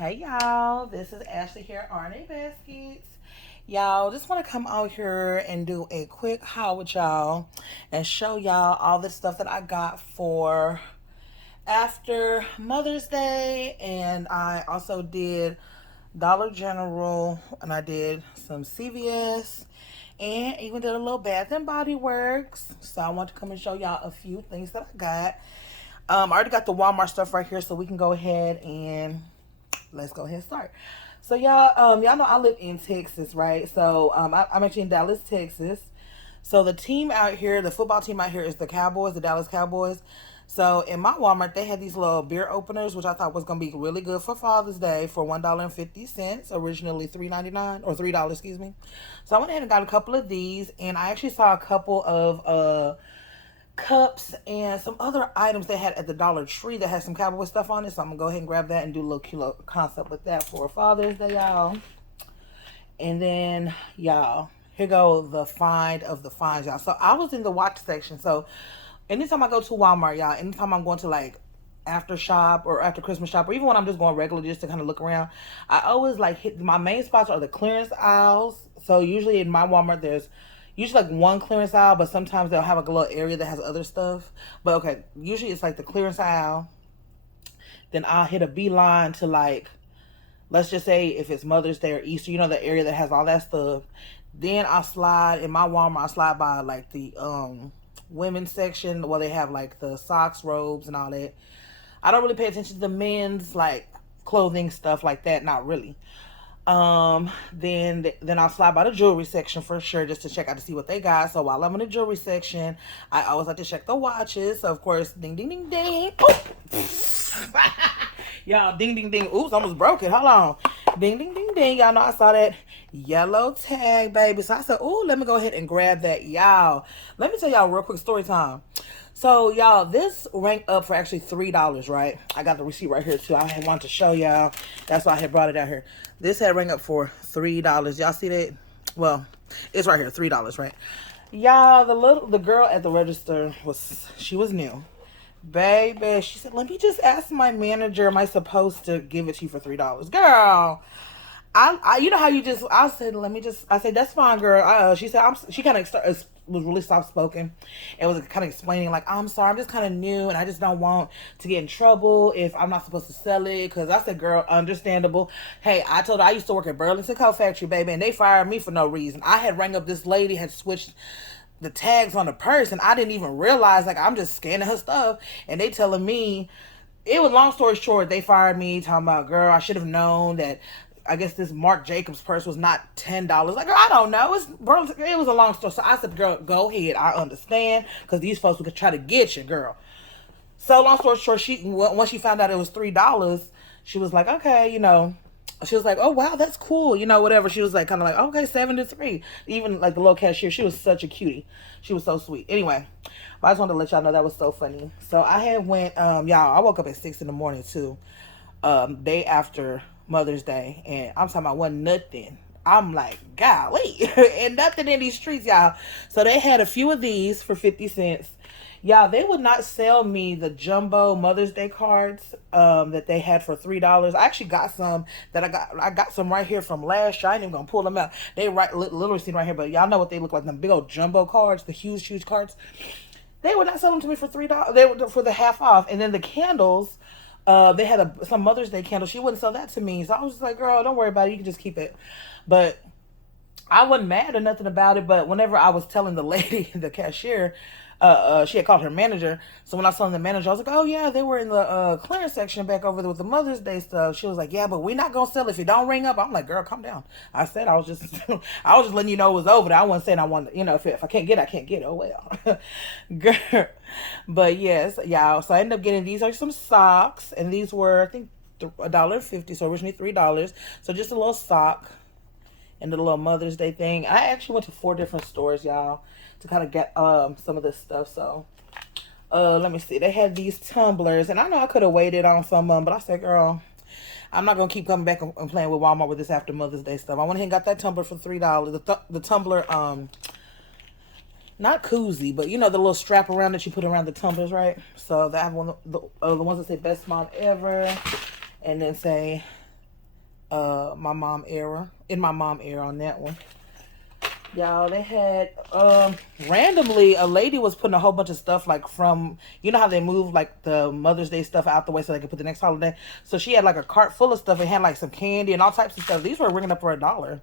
Hey y'all, this is Ashley here, RNA Baskets. Y'all, just want to come out here and do a quick haul with y'all and show y'all all the stuff that I got for after Mother's Day. And I also did Dollar General and I did some CVS and even did a little Bath and Body Works. So I want to come and show y'all a few things that I got. I already got the Walmart stuff right here, so we can go ahead and let's go ahead and start. So y'all know I live in Texas, right? So I'm actually in Dallas, Texas. So the team out here, the football team out here is the Cowboys, the Dallas Cowboys. So in my Walmart, they had these little beer openers, which I thought was gonna be really good for Father's Day for $1.50, originally $3.99 or $3, excuse me. So I went ahead and got a couple of these, and I actually saw a couple of cups and some other items they had at the Dollar Tree that had some cowboy stuff on it. So I'm gonna go ahead and grab that and do a little kilo concept with that for Father's Day, y'all. And then y'all, here go the find of the finds, y'all. So I was in the watch section. So anytime I go to Walmart, y'all, anytime I'm going to like after shop or after Christmas shop, or even when I'm just going regular just to kind of look around, I always like hit my main spots are the clearance aisles. So usually in my Walmart there's usually like one clearance aisle, but sometimes they'll have like a little area that has other stuff. But okay, usually it's like the clearance aisle. Then I'll hit a beeline to like, let's just say if it's Mother's Day or Easter, the area that has all that stuff. Then I'll slide in my Walmart, I'll slide by like the women's section where they have like the socks, robes, and all that. I don't really pay attention to the men's like clothing stuff like that, not really. Then I'll slide by the jewelry section for sure just to check out to see what they got. So while I'm in the jewelry section, I always like to check the watches. So of course, ding ding ding ding. Oh. Y'all, ding ding ding. Oops, almost broke it. Hold on. Ding ding ding ding. Y'all know I saw that yellow tag, baby. So I said, oh, let me go ahead and grab that. Y'all, let me tell y'all real quick story time. So y'all, this ranked up for actually $3, right? I got the receipt right here too. I had wanted to show y'all. That's why I had brought it out here. This had ranked up for $3. Y'all see that? Well, it's right here, $3, right? Y'all, the girl at the register she was new. Baby, she said, let me just ask my manager, am I supposed to give it to you for $3? Girl, you know how you just, I said, I said, that's fine, girl. She said, she kind of was really soft spoken. It was kind of explaining, like, I'm sorry, I'm just kind of new and I just don't want to get in trouble if I'm not supposed to sell it. Because I said, girl, understandable. Hey, I told her I used to work at Burlington Coat Factory, baby, and they fired me for no reason. I had rang up this lady, had switched the tags on the purse, and I didn't even realize, like, I'm just scanning her stuff, and they telling me, it was long story short, they fired me, talking about, girl, I should have known that I guess this Marc Jacobs purse was not $10. Like, girl, I don't know. It was a long story. So I said, girl, go ahead. I understand. Because these folks would try to get you, girl. So long story short, once she found out it was $3, she was like, okay, she was like, oh, wow, that's cool. Whatever. She was like, kind of like, okay, 7 to 3. Even like the little cashier, she was such a cutie. She was so sweet. Anyway, I just wanted to let y'all know that was so funny. So I had went, y'all, I woke up at 6 in the morning too. Day after Mother's Day, and I'm talking about wasn't nothing. I'm like, golly, and nothing in these streets, y'all. So they had a few of these for 50 cents. Y'all, they would not sell me the jumbo Mother's Day cards that they had for $3. I actually got some that I got some right here from last year. I ain't even gonna pull them out. They literally seen right here, but y'all know what they look like, them big old jumbo cards, the huge cards. They would not sell them to me for $3. They were for the half off. And then the candles, they had some Mother's Day candle. She wouldn't sell that to me. So I was just like, girl, don't worry about it. You can just keep it. But I wasn't mad or nothing about it. But whenever I was telling the lady, the cashier, she had called her manager. So when I was telling the manager, I was like, oh yeah, they were in the clearance section back over there with the Mother's Day stuff. She was like, yeah, but we're not going to sell it if you don't ring up. I'm like, girl, calm down. I said, I was just I was just letting you know it was over there. I wasn't saying I wanted, if I can't get it, I can't get it. Oh well. Girl. But yes, y'all. So I ended up getting, these are some socks. And these were, I think, $1.50. So originally $3. So just a little sock and the little Mother's Day thing. I actually went to 4 different stores, y'all, to kind of get some of this stuff. So let me see. They had these tumblers, and I know I could have waited on some of them, but I said, girl, I'm not gonna keep coming back and playing with Walmart with this after Mother's Day stuff. I went ahead and got that tumbler for $3. The tumbler, not koozie, but the little strap around that you put around the tumblers, right? So that one, the ones that say best mom ever, and then say my mom era, in my mom era on that one. Y'all, they had randomly a lady was putting a whole bunch of stuff like from, you know how they move like the Mother's Day stuff out the way so they could put the next holiday. So she had like a cart full of stuff. It had like some candy and all types of stuff. These were ringing up for $1.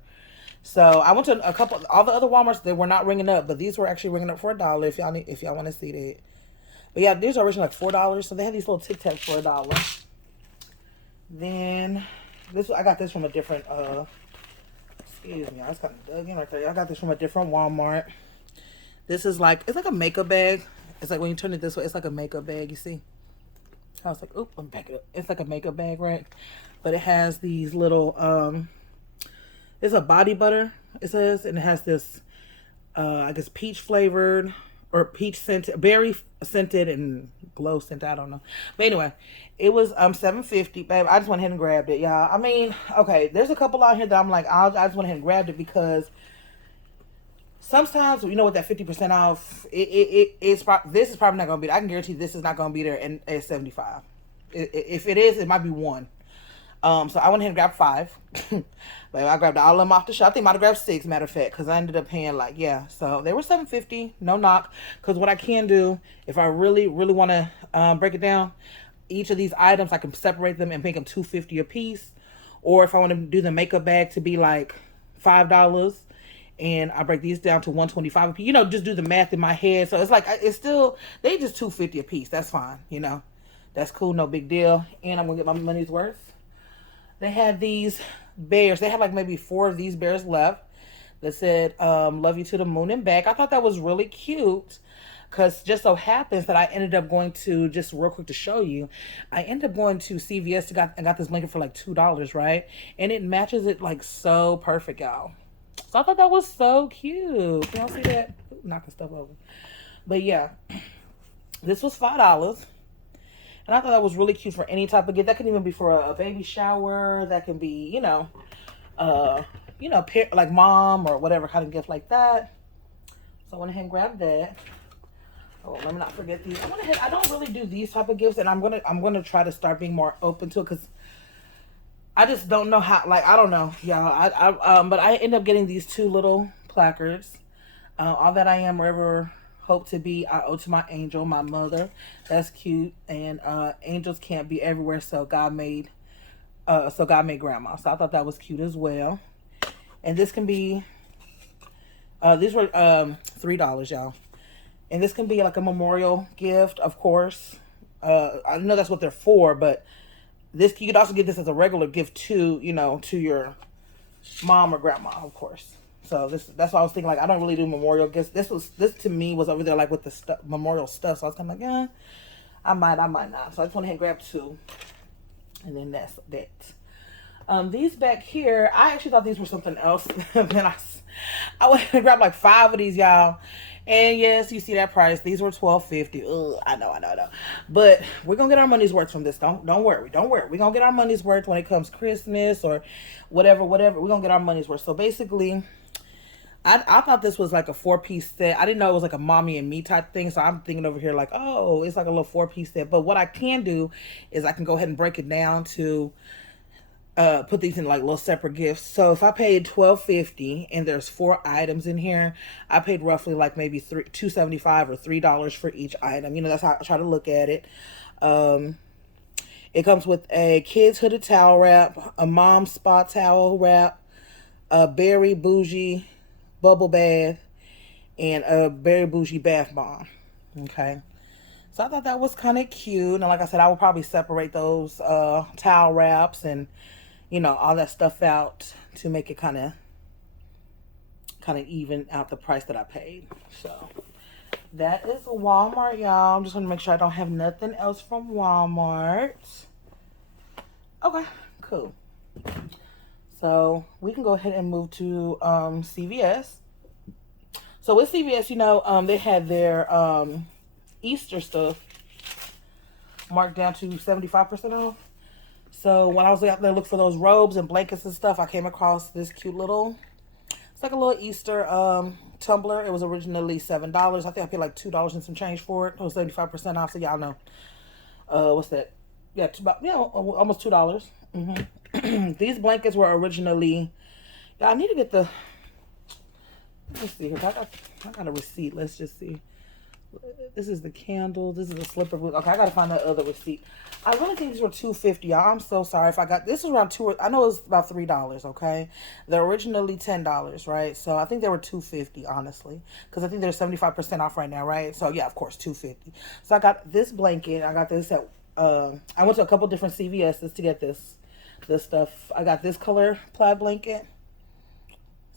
So I went to a couple, all the other Walmarts, they were not ringing up, but these were actually ringing up for $1 if y'all need, if y'all want to see that. But yeah, these are originally like $4. So they had these little Tic Tacs for $1. Then this, I got this from a different excuse me, I was kind of dug in right there. I got this from a different Walmart. This is like, it's like a makeup bag. It's like when you turn it this way, it's like a makeup bag, you see? I was like, oop, I'm back it up. It's like a makeup bag, right? But it has these little, it's a body butter, it says, and it has this, I guess, peach flavored, or peach scented, berry scented, and glow scented, I don't know. But anyway, it was $7.50, babe. I just went ahead and grabbed it, y'all. I mean, okay, there's a couple out here that I'm like, I just went ahead and grabbed it because sometimes, you know, with that 50% off, this is probably not gonna be there. I can guarantee this is not gonna be there at 75. If it is, it might be one. So I went ahead and grabbed 5. But I grabbed all of them off the shelf. I think I might have grabbed 6, matter of fact, because I ended up paying like, yeah. So they were $7.50, no knock. Because what I can do, if I really, really want to break it down, each of these items, I can separate them and make them $2.50 a piece. Or if I want to do the makeup bag to be like $5, and I break these down to $1.25 a piece. You know, just do the math in my head. So it's like, it's still, they just $2.50 a piece. That's fine, you know. That's cool, no big deal. And I'm going to get my money's worth. They had these bears. They had like maybe 4 of these bears left that said, love you to the moon and back. I thought that was really cute. Because just so happens that I ended up going to, just real quick to show you, I ended up going to CVS and got this blanket for like $2, right? And it matches it like so perfect, y'all. So I thought that was so cute. Y'all see that? Ooh, knocking stuff over. But yeah, this was $5. And I thought that was really cute for any type of gift. That could even be for a baby shower. That can be, like mom or whatever kind of gift like that. So I went ahead and grabbed that. Oh, let me not forget these. I don't really do these type of gifts, and I'm gonna try to start being more open to it because I just don't know how. Like, I don't know, y'all. But I end up getting these 2 little placards. All that I am, wherever hope to be, I owe to my angel, my mother. That's cute. And angels can't be everywhere, so God made grandma. So I thought that was cute as well. And this can be, these were $3, y'all. And this can be like a memorial gift, of course. I know that's what they're for, but this, you could also get this as a regular gift to, to your mom or grandma, of course. So that's why I was thinking, like, I don't really do memorial gifts. This to me was over there like with the memorial stuff. So I was kind of like, yeah, I might not. So I just went ahead and grabbed 2. And then that's that. These back here, I actually thought these were something else. Then I went and grabbed like 5 of these, y'all. And yes, you see that price. These were $12.50. Ugh, I know. But we're going to get our money's worth from this. Don't worry. We're going to get our money's worth when it comes Christmas or whatever. We're going to get our money's worth. So basically, I thought this was like a 4-piece set. I didn't know it was like a mommy and me type thing. So I'm thinking over here like, oh, it's like a little 4-piece set. But what I can do is I can go ahead and break it down to put these in like little separate gifts. So if I paid $12.50 and there's 4 items in here, I paid roughly like maybe $2.75 or $3 for each item. That's how I try to look at it. It comes with a kids hooded towel wrap, a mom spa towel wrap, a berry bougie bubble bath, and a berry bougie bath bomb. Okay. So I thought that was kind of cute. And like I said, I would probably separate those towel wraps and all that stuff out to make it kind of even out the price that I paid. So that is Walmart, y'all. I'm just gonna make sure I don't have nothing else from Walmart. Okay, cool. So we can go ahead and move to CVS. So with CVS, they had their Easter stuff marked down to 75% off. So when I was out there looking for those robes and blankets and stuff, I came across this cute little, it's like a little Easter tumbler. It was originally $7. I think I paid like $2 and some change for it. It was 75% off, so y'all know. What's that? Yeah, about, yeah, almost $2. These blankets were originally. Yeah, I need to get the. Let's see. I got a receipt. Let's just see. This is the candle. This is the slipper boot. Okay, I gotta find that other receipt. I really think these were $2.50. Y'all, I'm so sorry if I got this was around I know it was about $3. Okay, they're originally $10, right? So I think they were $2.50 honestly, because I think they're 75% off right now, right? So yeah, of course $2.50. So I got this blanket. I got this at. I went to a couple different CVS's to get this stuff. I got this color plaid blanket.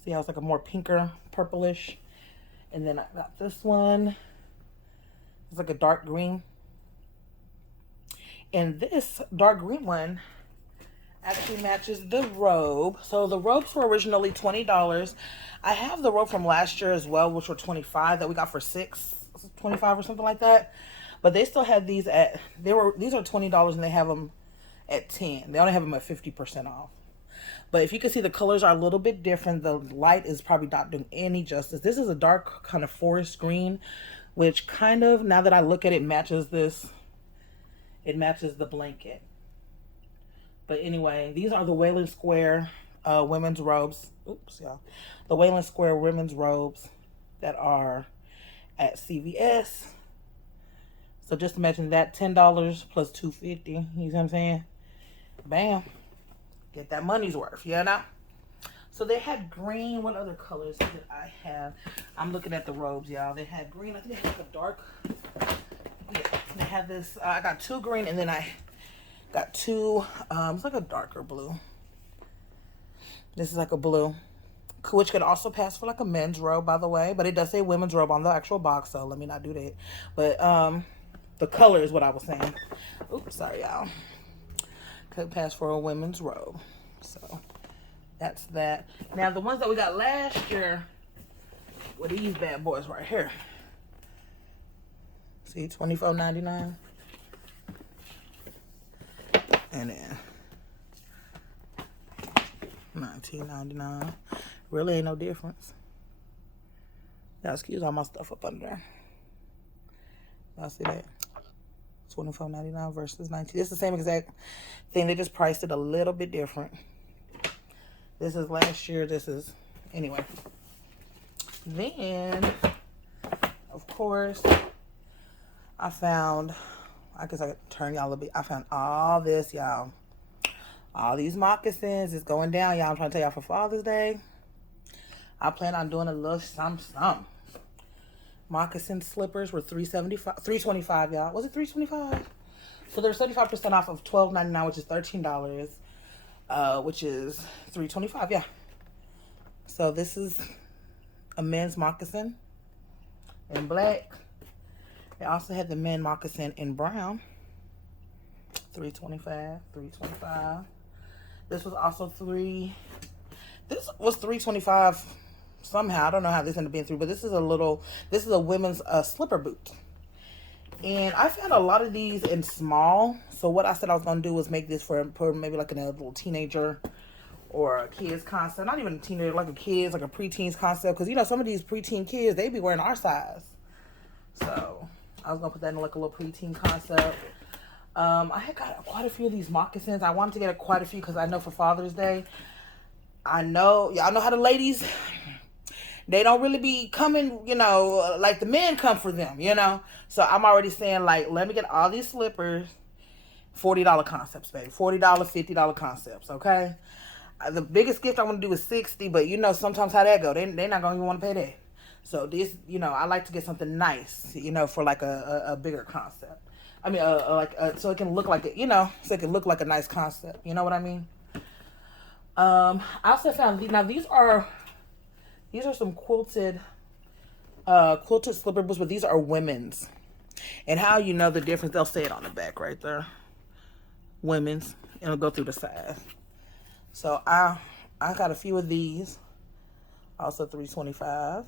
See how it's like a more pinker, purplish, and then I got this one. It's like a dark green. And this dark green one actually matches the robe. So the robes were originally $20. I have the robe from last year as well, which were $25 that we got for $6.25 or something like that. But they still had these these are $20 and they have them at 10. They only have them at 50% off. But if you can see, the colors are a little bit different. The light is probably not doing any justice. This is a dark kind of forest green, which kind of, now that I look at it, matches this. It matches the blanket. But anyway, these are the Wayland Square women's robes. Oops, y'all. The Wayland Square women's robes that are at CVS. So just imagine that, $10 plus $2.50. You see what I'm saying? Bam. Get that money's worth, you know? So they had green. What other colors did I have? I'm looking at the robes, y'all. They had green. I think they had like a dark. Yeah, they had this. I got two green, and then I got two. It's like a darker blue. This is like a blue, which could also pass for like a men's robe, by the way. But it does say women's robe on the actual box, so let me not do that. But the color is what I was saying. Oops, sorry, y'all. Could pass for a women's robe. So that's that. Now the ones that we got last year were these bad boys right here. See, $24.99. And then $19.99. Really ain't no difference. Now excuse all my stuff up under there. Y'all see that? $24.99 versus $19. It's the same exact thing. They just priced it a little bit different. This is last year. This is anyway. Then, of course, I found. I guess I could turn y'all a bit. I found all this, y'all. All these moccasins is going down, y'all. I'm trying to tell y'all for Father's Day. I plan on doing a little something. Moccasin slippers were $3.25, y'all. Was it $3.25? So they're 75% off of $12.99, which is $13, which is $3.25, yeah. So this is a men's moccasin in black. They also had the men moccasin in brown. $3.25. This was also This was $3.25. Somehow, I don't know how this ended up being $3, but this is a women's slipper boot. And I found a lot of these in small. So what I said I was going to do was make this for maybe like a little teenager or a kid's concept. Not even a teenager, like a kid's, like a preteens concept. Because, you know, some of these preteen kids, they be wearing our size. So I was going to put that in like a little preteen concept. I had got quite a few of these moccasins. I wanted to get quite a few because I know for Father's Day, I know, y'all know how the ladies, they don't really be coming, you know, like the men come for them, you know. So I'm already saying, like, let me get all these slippers, $40 concepts, baby. $40, $50 concepts, okay? The biggest gift I want to do is $60, but you know sometimes how that go. They're not going to even want to pay that. So this, you know, I like to get something nice, you know, for like a bigger concept. I mean, so it can look like it, you know, so it can look like a nice concept. You know what I mean? I also found now these are some quilted slipper boots, but these are women's. And how you know the difference? They'll say it on the back right there. Women's. It'll go through the size. So I got a few of these. Also $3.25.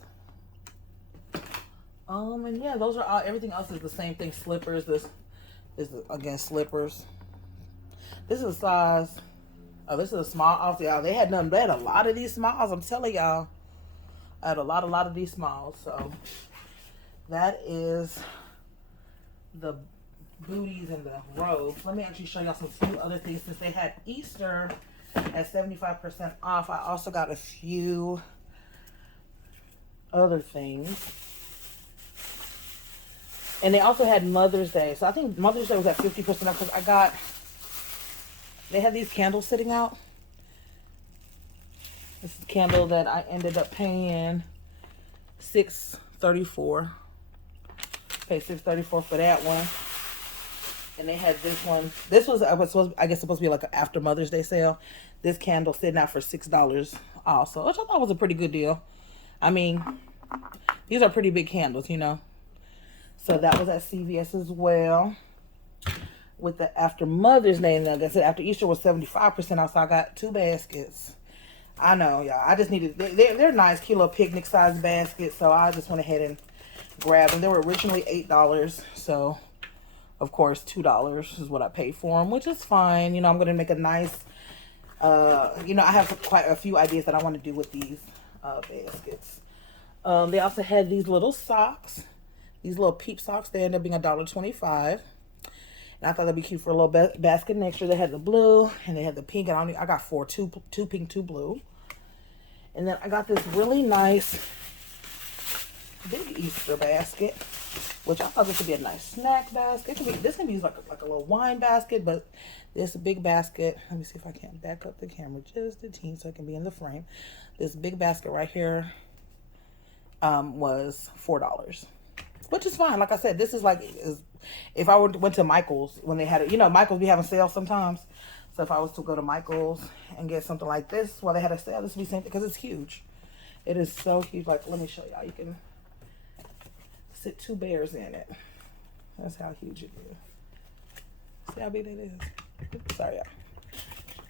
And yeah, those are all. Everything else is the same thing. Slippers. This is again slippers. This is a size. Oh, this is a small. Also, y'all, they had a lot of these smalls. I'm telling y'all, I had a lot of these smalls. So that is the booties and the robes. Let me actually show y'all some few other things. Since they had Easter at 75% off, I also got a few other things. And they also had Mother's Day. So I think Mother's Day was at 50% off because they had these candles sitting out. This is a candle that I ended up paying $6.34. Paid $6.34 for that one. And they had this one. This was, I guess, supposed to be like an after Mother's Day sale. This candle sitting out for $6 also, which I thought was a pretty good deal. I mean, these are pretty big candles, you know. So that was at CVS as well. With the after Mother's Day, and like I said, after Easter was 75% off, so I got 2 baskets. I know, y'all. I just needed, they're nice, cute little picnic size baskets, so I just went ahead and grabbed them. They were originally $8, so of course $2 is what I paid for them, which is fine. You know, I'm going to make a nice, you know, I have quite a few ideas that I want to do with these baskets. They also had these little socks, these little peep socks. They ended up being $1.25. And I thought that'd be cute for a little basket next year. They had the blue and they had the pink. And I got 4, 2 pink, 2 blue. And then I got this really nice big Easter basket, which I thought this would be a nice snack basket. This can be used like a little wine basket, but this big basket, let me see if I can back up the camera just a teeny so it can be in the frame. This big basket right here was $4, which is fine. Like I said, this is like, if I went to Michael's when they had it, you know, Michael's be having sales sometimes. So if I was to go to Michael's and get something like this while they had a sale, this would be same thing, because it's huge. It is so huge. Like, let me show y'all. You can sit 2 bears in it. That's how huge it is. See how big that is? Sorry,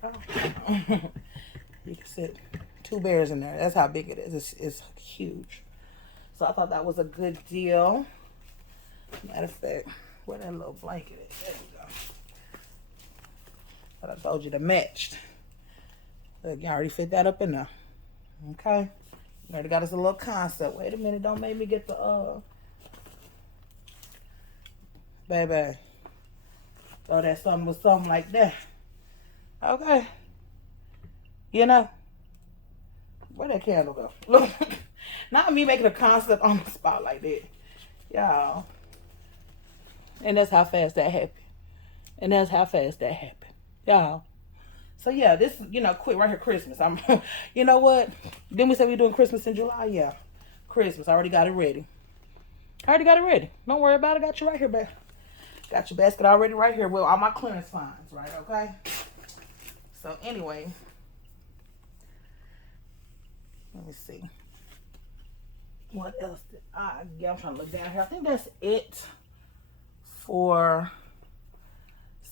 y'all. Oh. You can sit 2 bears in there. That's how big it is. It's huge. So I thought that was a good deal. Matter of fact, where that little blanket is? There we go. But I told you to matched. Look, you already fit that up in there. Okay. You already got us a little concept. Wait a minute, don't make me get the baby. Throw that something with something like that. Okay. You know. Where that candle go? Look. Not me making a concept on the spot like that. Y'all. And that's how fast that happened. And that's how fast that happened. Y'all. So yeah, this, you know, quick right here, Christmas. You know what? Didn't we say we doing Christmas in July? Yeah. Christmas. I already got it ready. Don't worry about it. Got you right here, babe. Got your basket already right here with all my clearance finds, right? Okay. So anyway. Let me see. What else did I get? I'm trying to look down here. I think that's it for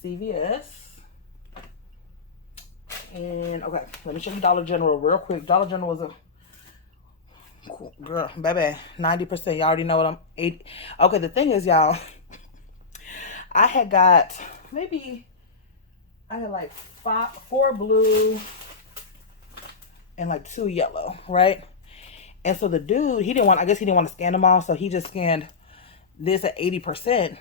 CVS. And okay, let me show you Dollar General real quick. Dollar General was a cool girl, baby, 90%. Y'all already know what I'm 80. Okay, the thing is, y'all, I had got like 4 blue and like 2 yellow, right? And so the dude, I guess he didn't want to scan them all, so he just scanned this at 80%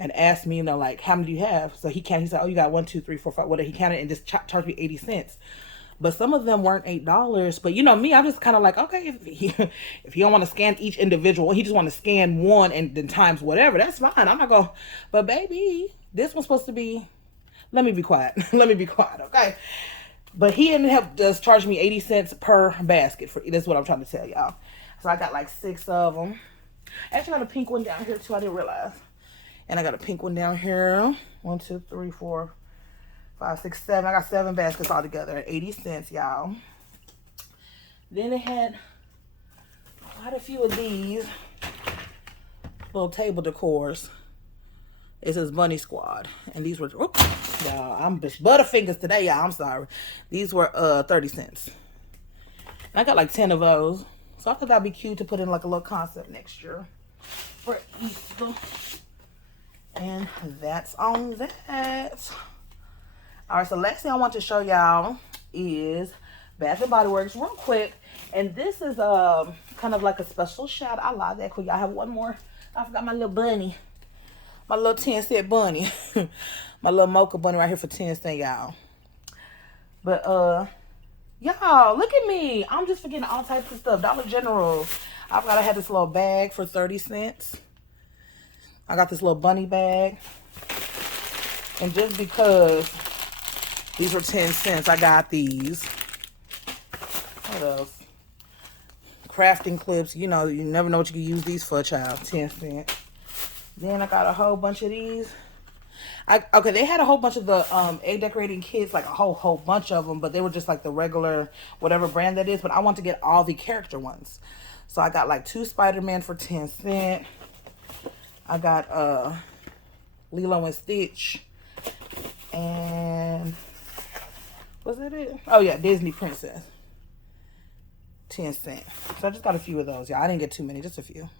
and asked me, you know, like, how many do you have? So he said, oh, you got 1, 2, 3, 4, 5, whatever. He counted and just charged me 80 cents. But some of them weren't $8. But you know me, I'm just kind of like, okay, if he don't want to scan each individual, he just want to scan one and then times whatever, that's fine. I'm not going, but baby, this one's supposed to be, let me be quiet. Let me be quiet, okay? But he ended up just charging me 80 cents per basket. That's what I'm trying to tell y'all. So I got like 6 of them. Actually, I got a pink one down here too. I didn't realize. And I got a pink one down here. 1, 2, 3, 4, 5, 6, 7. I got 7 baskets all together at 80 cents, y'all. Then they had quite a few of these little table decors. It says Bunny Squad. And these were, oops, y'all, I'm just butterfingers today, y'all. I'm sorry. These were 30 cents. And I got like 10 of those. So I thought that'd be cute to put in like a little concept next year for Easter. And that's on that. All right, so last thing I want to show y'all is Bath and Body Works real quick. And this is kind of like a special shout. I lied that quick. I have one more. I forgot my little bunny. My little 10 cent bunny. My little mocha bunny right here for 10 cents, y'all. But y'all, look at me. I'm just forgetting all types of stuff. Dollar General. I forgot I had this little bag for 30 cents. I got this little bunny bag. And just because these were 10 cents, I got these. What else? Crafting clips. You know, you never know what you can use these for, child. 10 cents. Then I got a whole bunch of these. Okay, they had a whole bunch of the egg decorating kits, like a whole bunch of them, but they were just like the regular, whatever brand that is. But I want to get all the character ones. So I got like 2 Spider-Man for 10 cents. I got Lilo and Stitch. And was that it? Oh yeah, Disney Princess. 10 cents. So I just got a few of those, y'all. I didn't get too many, just a few.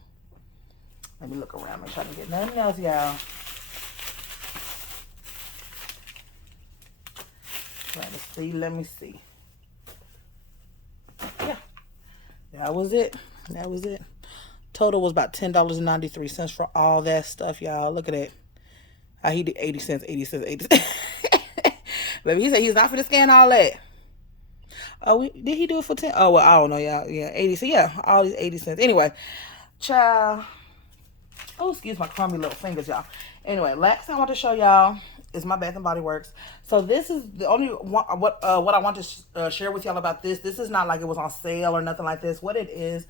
Let me look around, make sure I didn't get nothing else, y'all. Let me see. Yeah. That was it. That was it. Total was about $10.93 for all that stuff, y'all. Look at that. He did 80 cents, 80 cents, 80 cents. Baby, he said he's not finna scan all that. Oh, did he do it for 10? Oh, well, I don't know, y'all. Yeah, 80. So, yeah, all these 80 cents. Anyway, child. Oh, excuse my crummy little fingers, y'all. Anyway, last thing I want to show y'all is my Bath and Body Works. So this is the only one, what I want to share with y'all about this. This is not like it was on sale or nothing like this. What it is,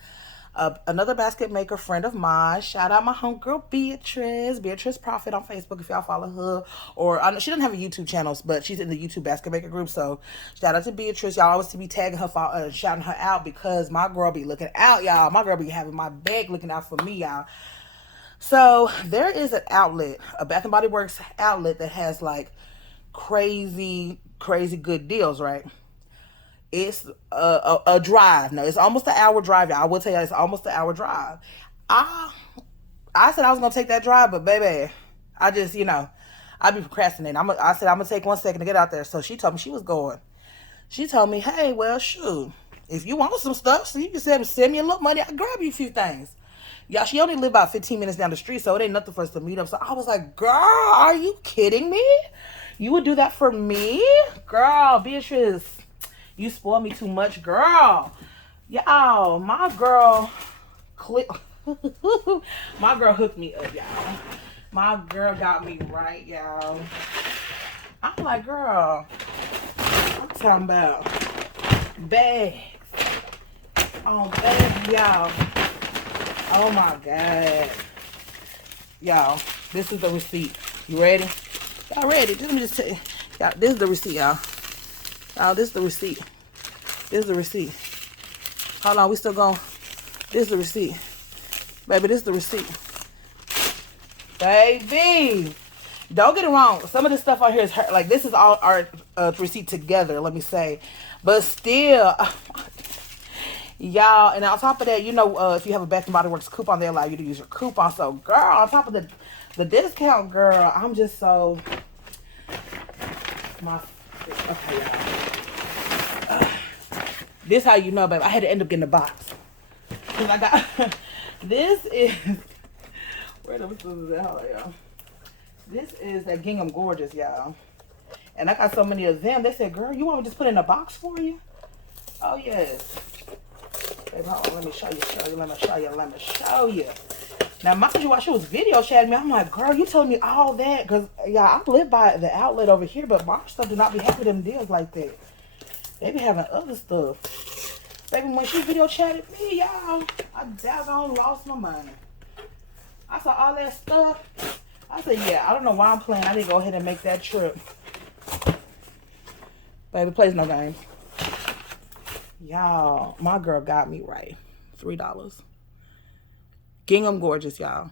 another basket maker friend of mine. Shout out my homegirl Beatrice Profit on Facebook if y'all follow her. Or she doesn't have a YouTube channel, but she's in the YouTube basket maker group. So shout out to Beatrice. Y'all always be tagging her, shouting her out, because my girl be looking out, y'all. My girl be having my bag looking out for me, y'all. So there is an outlet, a Bath and Body Works outlet that has like crazy good deals, right? It's a drive. No, it's almost an hour drive, y'all. I will tell you, it's almost an hour drive. I said I was gonna take that drive, but baby, I just, I be procrastinating. I said I'm gonna take 1 second to get out there. So she told me she was going. She told me, hey, well, shoot, if you want some stuff, so you can send me a little money, I'll grab you a few things. Y'all, she only lived about 15 minutes down the street, so it ain't nothing for us to meet up. So I was like, girl, are you kidding me? You would do that for me? Girl, Beatrice, you spoil me too much, girl. Y'all, my girl my girl hooked me up, y'all. My girl got me right, y'all. I'm like, girl, I'm talking about bags on bags, y'all. Oh my God. Y'all, this is the receipt. You ready? Y'all ready? Let me just tell you. Y'all, this is the receipt, y'all. Y'all, this is the receipt. This is the receipt. Hold on, we still going. This is the receipt. Baby, this is the receipt. Baby. Don't get it wrong. Some of this stuff on here is like, this is all our receipt together, let me say. But still, y'all, and on top of that, if you have a Bath and Body Works coupon, they allow you to use your coupon. So, girl, on top of the discount, girl, I'm just so okay, y'all. This how you know, babe. I had to end up getting a box because I got this is where the scissors at, y'all. This is that Gingham Gorgeous, y'all, and I got so many of them. They said, "Girl, you want me to just put it in a box for you?" Oh yes. Baby, hold on, let me show you. Now, mind you, while she was video chatting me, I'm like, girl, you told me all that. Because, yeah, I live by the outlet over here, but my stuff do not be having them deals like that. They be having other stuff. Baby, when she video chatted me, y'all, I daggone lost my mind. I saw all that stuff. I said, yeah, I don't know why I'm playing. I need to go ahead and make that trip. Baby, plays no games. Y'all, my girl got me right. $3. Gingham Gorgeous, y'all.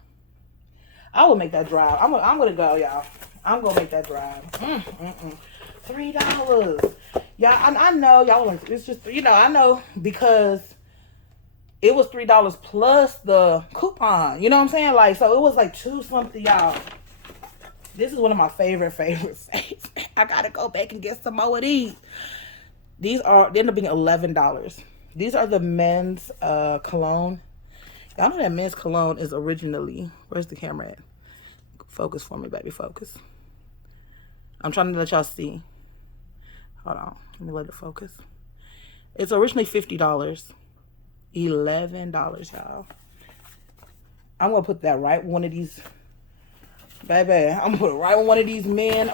I will make that drive. I'm gonna go, y'all. I'm gonna make that drive. $3. Y'all, I know y'all like, it's just, I know because it was $3 plus the coupon. You know what I'm saying? Like, so it was like $2 something, y'all. This is one of my favorite savings. I gotta go back and get some more of these. They end up being $11. These are the men's cologne. Y'all know that men's cologne is originally, where's the camera at? Focus for me, baby, focus. I'm trying to let y'all see. Hold on, let me let it focus. It's originally $50. $11, y'all. I'm gonna put that right one of these, baby. I'm gonna put it right with one of these men,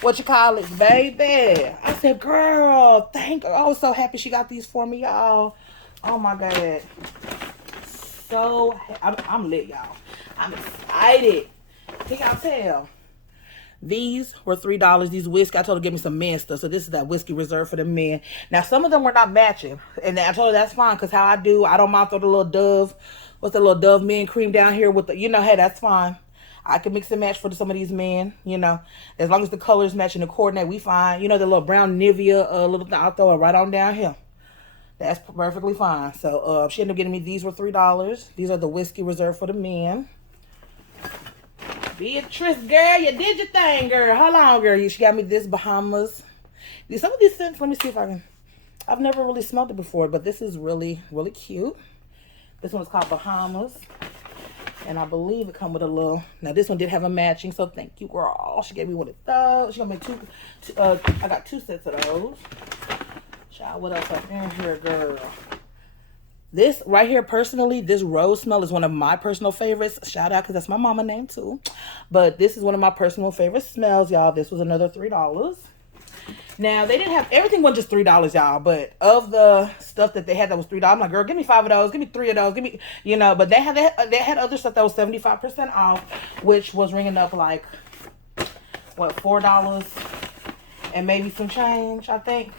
what you call it, baby. I said, girl, thank her. I was so happy she got these for me, y'all. Oh my God. So, I'm lit, y'all. I'm excited. Can y'all tell? These were $3. These whiskey, I told her to give me some men stuff. So this is that whiskey reserved for the men. Now, some of them were not matching. And I told her that's fine, because how I do, I don't mind throw the little Dove, what's the little Dove men cream down here with the, you know, hey, that's fine. I can mix and match for some of these men, you know. As long as the colors match and the coordinate, we fine. You know, the little brown Nivea little thing, I'll throw it right on down here. That's perfectly fine. So she ended up getting me, these were $3. These are the whiskey reserved for the men. Beatrice, girl, you did your thing, girl. Hold on, girl. She got me this Bahamas. Some of these scents, let me see if I can. I've never really smelled it before, but this is really, really cute. This one's called Bahamas. And I believe it come with a little. Now, this one did have a matching, so thank you, girl. She gave me one of those. She gonna make two. I got 2 sets of those. Child, what else up in here, girl? This right here, personally, this rose smell is one of my personal favorites. Shout out, because that's my mama name too. But this is one of my personal favorite smells, y'all. This was another $3. Now, they didn't have, everything wasn't just $3, y'all. But of the stuff that they had that was $3, I'm like, girl, give me 5 of those. Give me 3 of those. Give me, you know. But they had other stuff that was 75% off, which was ringing up like, what, $4 and maybe some change, I think.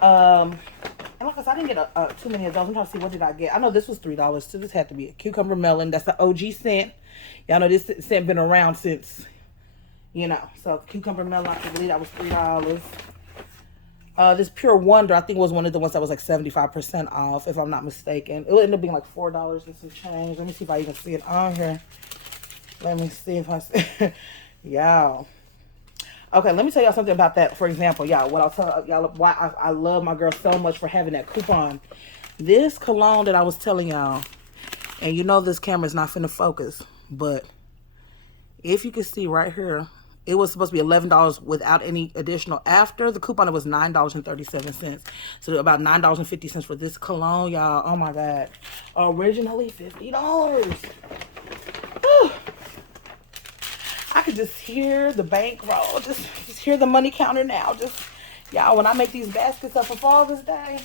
And like I said, I didn't get too many of those. I'm trying to see, what did I get? I know this was $3, so this had to be a cucumber melon. That's the OG scent. Y'all know this scent been around since, you know. So cucumber melon, I believe that was $3. This Pure Wonder, I think, was one of the ones that was like 75% off, if I'm not mistaken. It ended up being like $4 and some change. Let me see if I even see it on here. Let me see if I see. Y'all. Okay, let me tell y'all something about that. For example, y'all, what I'll tell y'all, why I love my girl so much for having that coupon. This cologne that I was telling y'all, and you know this camera is not finna focus, but if you can see right here, it was supposed to be $11 without any additional. After the coupon, it was $9.37. So about $9.50 for this cologne, y'all. Oh my God. Originally $50. Whew. I could just hear the bankroll, just hear the money counter now. Just, y'all, when I make these baskets up for Father's Day,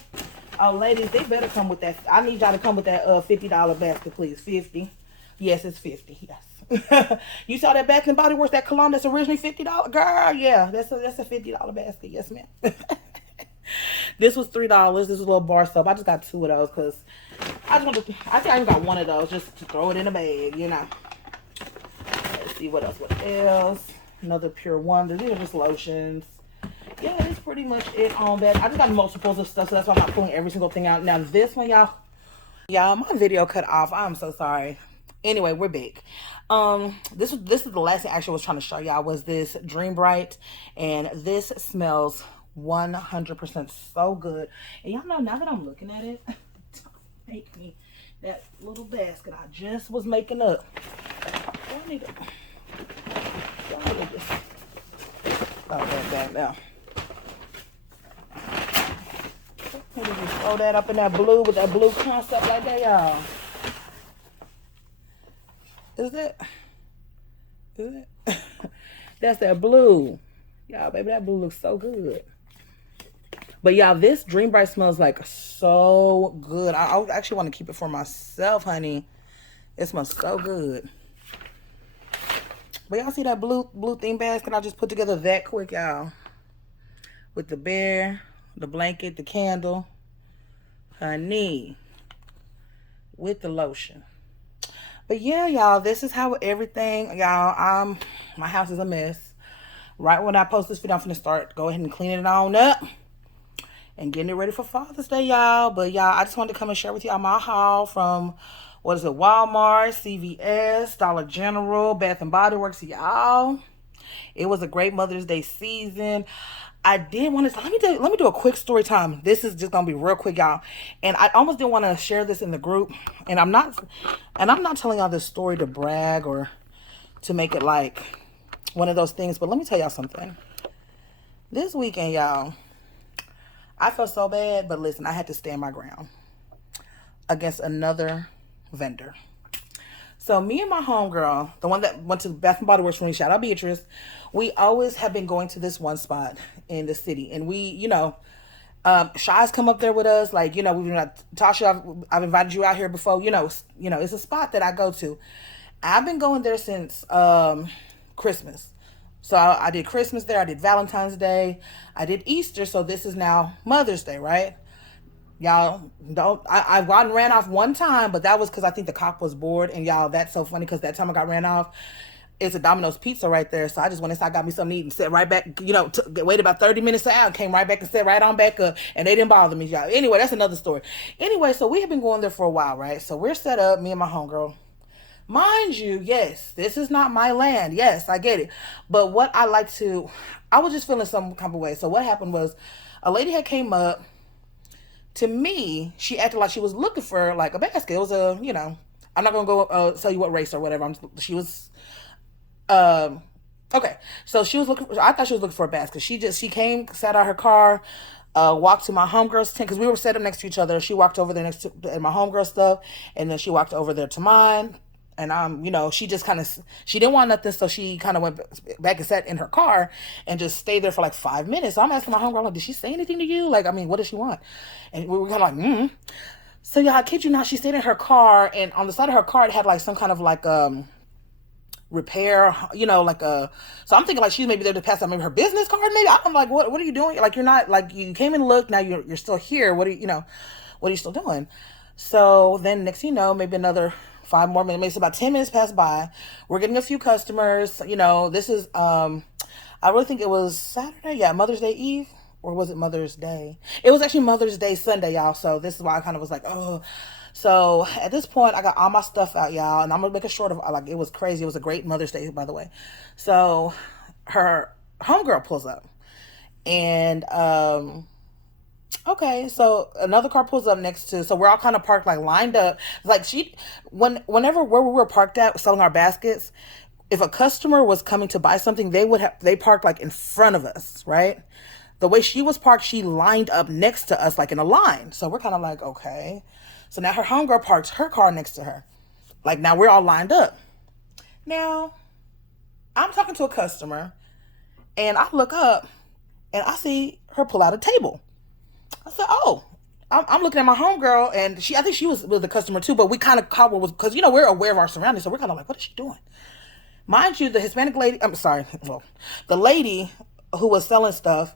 oh, ladies, they better come with that. I need y'all to come with that $50 basket, please. 50. Yes, it's 50. Yes. You saw that Bath and Body Works, that cologne that's originally $50? Girl, yeah, that's a $50 basket. Yes, ma'am. This was $3. This was a little bar soap. I just got 2 of those because I think I even got 1 of those just to throw it in a bag, you know. See what else. Another Pure Wonder. These are just lotions. Yeah, that's pretty much it on that. I just got multiples of stuff, so that's why I'm not pulling every single thing out. Now this one, y'all, my video cut off. I'm so sorry. Anyway, we're back. This is the last thing I actually was trying to show y'all, was this Dream Bright, and this smells 100% so good. And y'all know, now that I'm looking at it, don't make me that little basket I just was making up. I need to just that now. I need to just throw that up in that blue with that blue concept like that, y'all. Is it? That's that blue. Y'all, baby, that blue looks so good. But y'all, this Dream Bright smells like so good. I actually want to keep it for myself, honey. It smells so good. But y'all see that blue theme basket I just put together that quick, y'all? With the bear, the blanket, the candle, honey, with the lotion. But yeah, y'all, this is how everything, y'all, my house is a mess. Right when I post this video, I'm finna start go ahead and cleaning it on up and getting it ready for Father's Day, y'all. But y'all, I just wanted to come and share with y'all my haul from, what is it, Walmart, CVS, Dollar General, Bath and Body Works, y'all. It was a great Mother's Day season. I did want to, let me do a quick story time. This is just gonna be real quick, y'all. And I almost didn't want to share this in the group. And I'm not telling y'all this story to brag or to make it like one of those things. But let me tell y'all something. This weekend, y'all, I felt so bad, but listen, I had to stand my ground against another vendor. So me and my homegirl, the one that went to Bath and Body Works for me, shout out Beatrice, we always have been going to this one spot in the city. And we, Shy's come up there with us. Like, we've been Tasha, I've invited you out here before. It's a spot that I go to. I've been going there since Christmas. So I did Christmas there. I did Valentine's Day. I did Easter. So this is now Mother's Day, right? Y'all don't. I got ran off one time, but that was because I think the cop was bored. And y'all, that's so funny because that time I got ran off, it's a Domino's pizza right there. So I just went inside, got me something to eat, and sat right back. Waited about 30 minutes out, came right back and sat right on back up, and they didn't bother me, y'all. Anyway, that's another story. Anyway, so we have been going there for a while, right? So we're set up, me and my homegirl. Mind you, yes, this is not my land. Yes, I get it. But I was just feeling some kind of way. So what happened was, a lady had came up to me. She acted like she was looking for like a basket. It was I'm not gonna go tell you what race or whatever. She was, um, okay. So she was looking. I thought she was looking for a basket. She came, sat out her car, walked to my homegirl's tent because we were set up next to each other. She walked over there next to my homegirl's stuff, and then she walked over there to mine. And she just kind of, she didn't want nothing, so she kind of went back and sat in her car and just stayed there for like 5 minutes. So I'm asking my homegirl, like, did she say anything to you? Like, I mean, what does she want? And we were kind of like, So y'all, I kid you not, she stayed in her car, and on the side of her car, it had like some kind of like repair, so I'm thinking like she's maybe there to pass out maybe her business card, maybe. I'm like, what are you doing? Like, you're not, like, you came and looked, now you're still here. What are you still doing? So then next thing you know, maybe another 5 more minutes, maybe it's about 10 minutes pass by. We're getting a few customers. This is I really think it was Saturday, yeah, Mother's Day Eve. Or was it Mother's Day? It was actually Mother's Day Sunday, y'all. So this is why I kind of was like, oh. So at this point, I got all my stuff out, y'all, and I'm gonna make it short of, like, it was crazy. It was a great Mother's Day, by the way. So her homegirl pulls up, and okay, so another car pulls up next to, so we're all kind of parked, like, lined up. Like, whenever where we were parked at selling our baskets, if a customer was coming to buy something, they parked like in front of us, right? The way she was parked, she lined up next to us, like in a line. So we're kind of like, okay. So now her homegirl parks her car next to her. Like, now we're all lined up. Now, I'm talking to a customer, and I look up, and I see her pull out a table. I said, oh. I'm looking at my homegirl, and I think she was with the customer too, but we kind of caught what was, because, we're aware of our surroundings, so we're kind of like, what is she doing? Mind you, the Hispanic lady, I'm sorry, well, the lady who was selling stuff,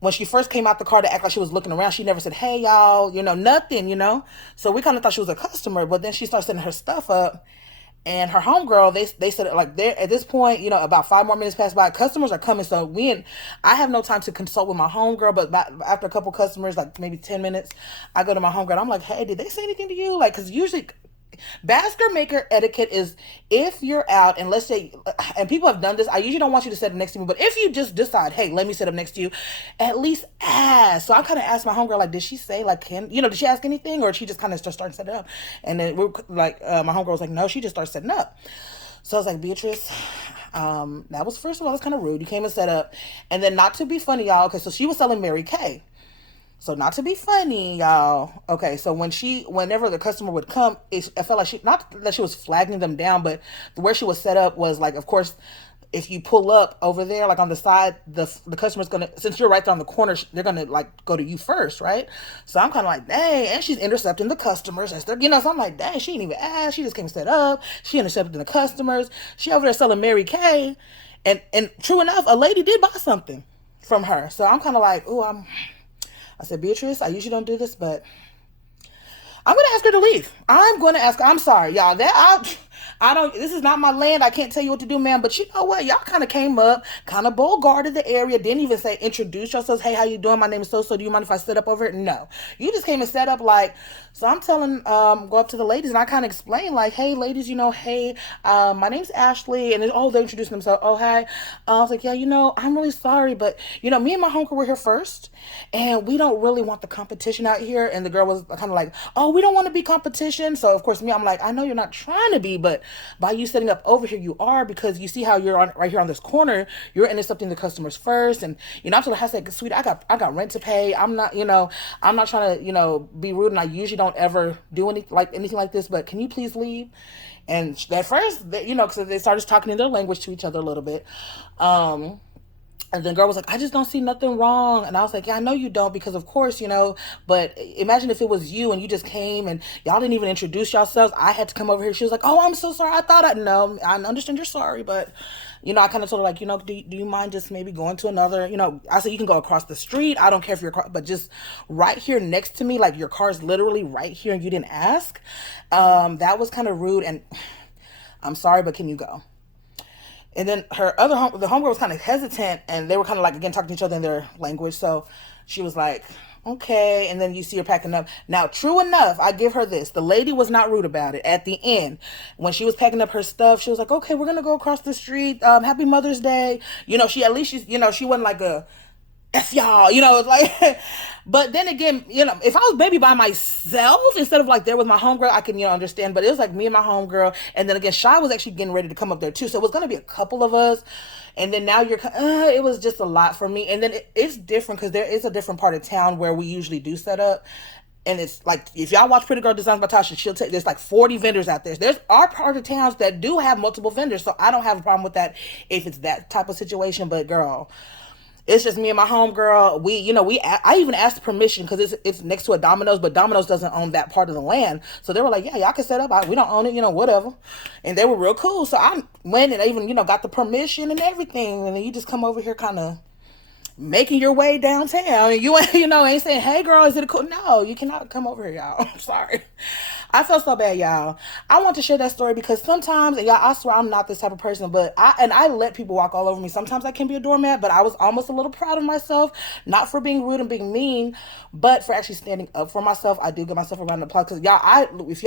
when she first came out the car to act like she was looking around, she never said, hey, y'all, nothing. So we kind of thought she was a customer, but then she started setting her stuff up. And her homegirl, they said, like, they're at this point, about 5 more minutes passed by, customers are coming. So I have no time to consult with my homegirl, but after a couple customers, like maybe 10 minutes, I go to my homegirl. I'm like, hey, did they say anything to you? Like, because usually basket maker etiquette is, if you're out and let's say, and people have done this, I usually don't want you to sit up next to me, but if you just decide, hey, let me sit up next to you, at least ask. So I kind of asked my homegirl, like, did she say, like, did she ask anything, or she just kind of just started setting up? And then we were like, my homegirl was like, no, she just started setting up. So I was like, Beatrice, that was, first of all, that's kind of rude. You came and set up. And then, not to be funny, y'all, okay, so she was selling Mary Kay. So not to be funny, y'all. Okay, so whenever the customer would come, I felt like not that she was flagging them down, but where she was set up was like, of course, if you pull up over there, like on the side, the customer's gonna, since you're right there on the corner, they're gonna like go to you first, right? So I'm kind of like, dang, and she's intercepting the customers, and stuff, so I'm like, dang, she didn't even ask, she just came set up, she intercepting the customers, she over there selling Mary Kay, and true enough, a lady did buy something from her. So I'm kind of like, I said, Beatrice, I usually don't do this, but I'm going to ask her to leave. I'm going to ask her. I'm sorry, y'all. I don't, this is not my land. I can't tell you what to do, ma'am. But you know what? Y'all kind of came up, kind of bull guarded the area. Didn't even say, introduce yourselves. Hey, how you doing? My name is so-so. Do you mind if I sit up over it? No. You just came and set up like, so I'm telling, go up to the ladies, and I kind of explain like, hey, ladies, hey, my name's Ashley. And then, they introduced themselves. Oh, hi. I was like, yeah, I'm really sorry. But, me and my homegirl were here first. And we don't really want the competition out here. And the girl was kind of like, oh, we don't want to be competition. So, of course, I'm like, I know you're not trying to be, but by you setting up over here, you are, because you see how you're on right here on this corner, you're interrupting the customers first. And I'm sort of has like, sweet, I got rent to pay. I'm not, I'm not trying to, be rude, and I usually don't ever do anything like this, but can you please leave? And at first, because they started talking in their language to each other a little bit. And the girl was like, I just don't see nothing wrong. And I was like, yeah, I know you don't, because of course, but imagine if it was you and you just came and y'all didn't even introduce yourselves. I had to come over here. She was like, oh, I'm so sorry. No, I understand you're sorry. But, I kind of told her like, do you mind just maybe going to another, I said, you can go across the street. I don't care if your car, but just right here next to me, like your car's literally right here and you didn't ask. That was kind of rude. And I'm sorry, but can you go? And then the homegirl was kind of hesitant, and they were kind of like, again, talking to each other in their language. So she was like, okay. And then you see her packing up. Now, true enough, I give her this. The lady was not rude about it. At the end, when she was packing up her stuff, she was like, okay, we're going to go across the street. Happy Mother's Day. She wasn't like a, F y'all, it's like, but then again, if I was maybe by myself instead of like there with my homegirl, I can, understand, but it was like me and my homegirl, and then again, Shy was actually getting ready to come up there too, so it was going to be a couple of us, and then now it was just a lot for me, and then it's different, because there is a different part of town where we usually do set up, and it's like, if y'all watch Pretty Girl Designs by Tasha, there's like 40 vendors out there. There's our part of towns that do have multiple vendors, so I don't have a problem with that if it's that type of situation, but girl, it's just me and my homegirl. I even asked permission because it's next to a Domino's, but Domino's doesn't own that part of the land. So they were like, yeah, y'all can set up. We don't own it, whatever. And they were real cool. So I went and I even, got the permission and everything. And then you just come over here kind of making your way downtown, and you ain't saying, hey girl, is it cool? No, you cannot come over here, y'all. I'm sorry. I felt so bad, y'all. I want to share that story because sometimes, and y'all, I swear I'm not this type of person, but I let people walk all over me. Sometimes I can be a doormat, but I was almost a little proud of myself, not for being rude and being mean, but for actually standing up for myself. I do give myself a round of applause because if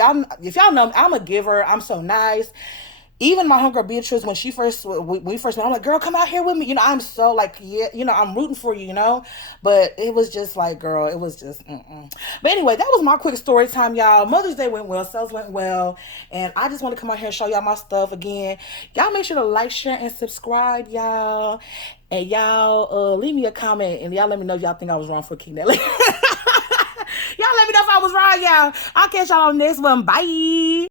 y'all know, I'm a giver. I'm so nice. Even my homegirl Beatrice, when we first met, I'm like, girl, come out here with me. I'm so like, yeah, I'm rooting for you, But it was just like, girl, it was just, But anyway, that was my quick story time, y'all. Mother's Day went well, sales went well, and I just want to come out here and show y'all my stuff again. Y'all make sure to like, share, and subscribe, y'all. And y'all leave me a comment, and y'all let me know if y'all think I was wrong for King Nelly. Y'all let me know if I was wrong, y'all. I'll catch y'all on the next one. Bye.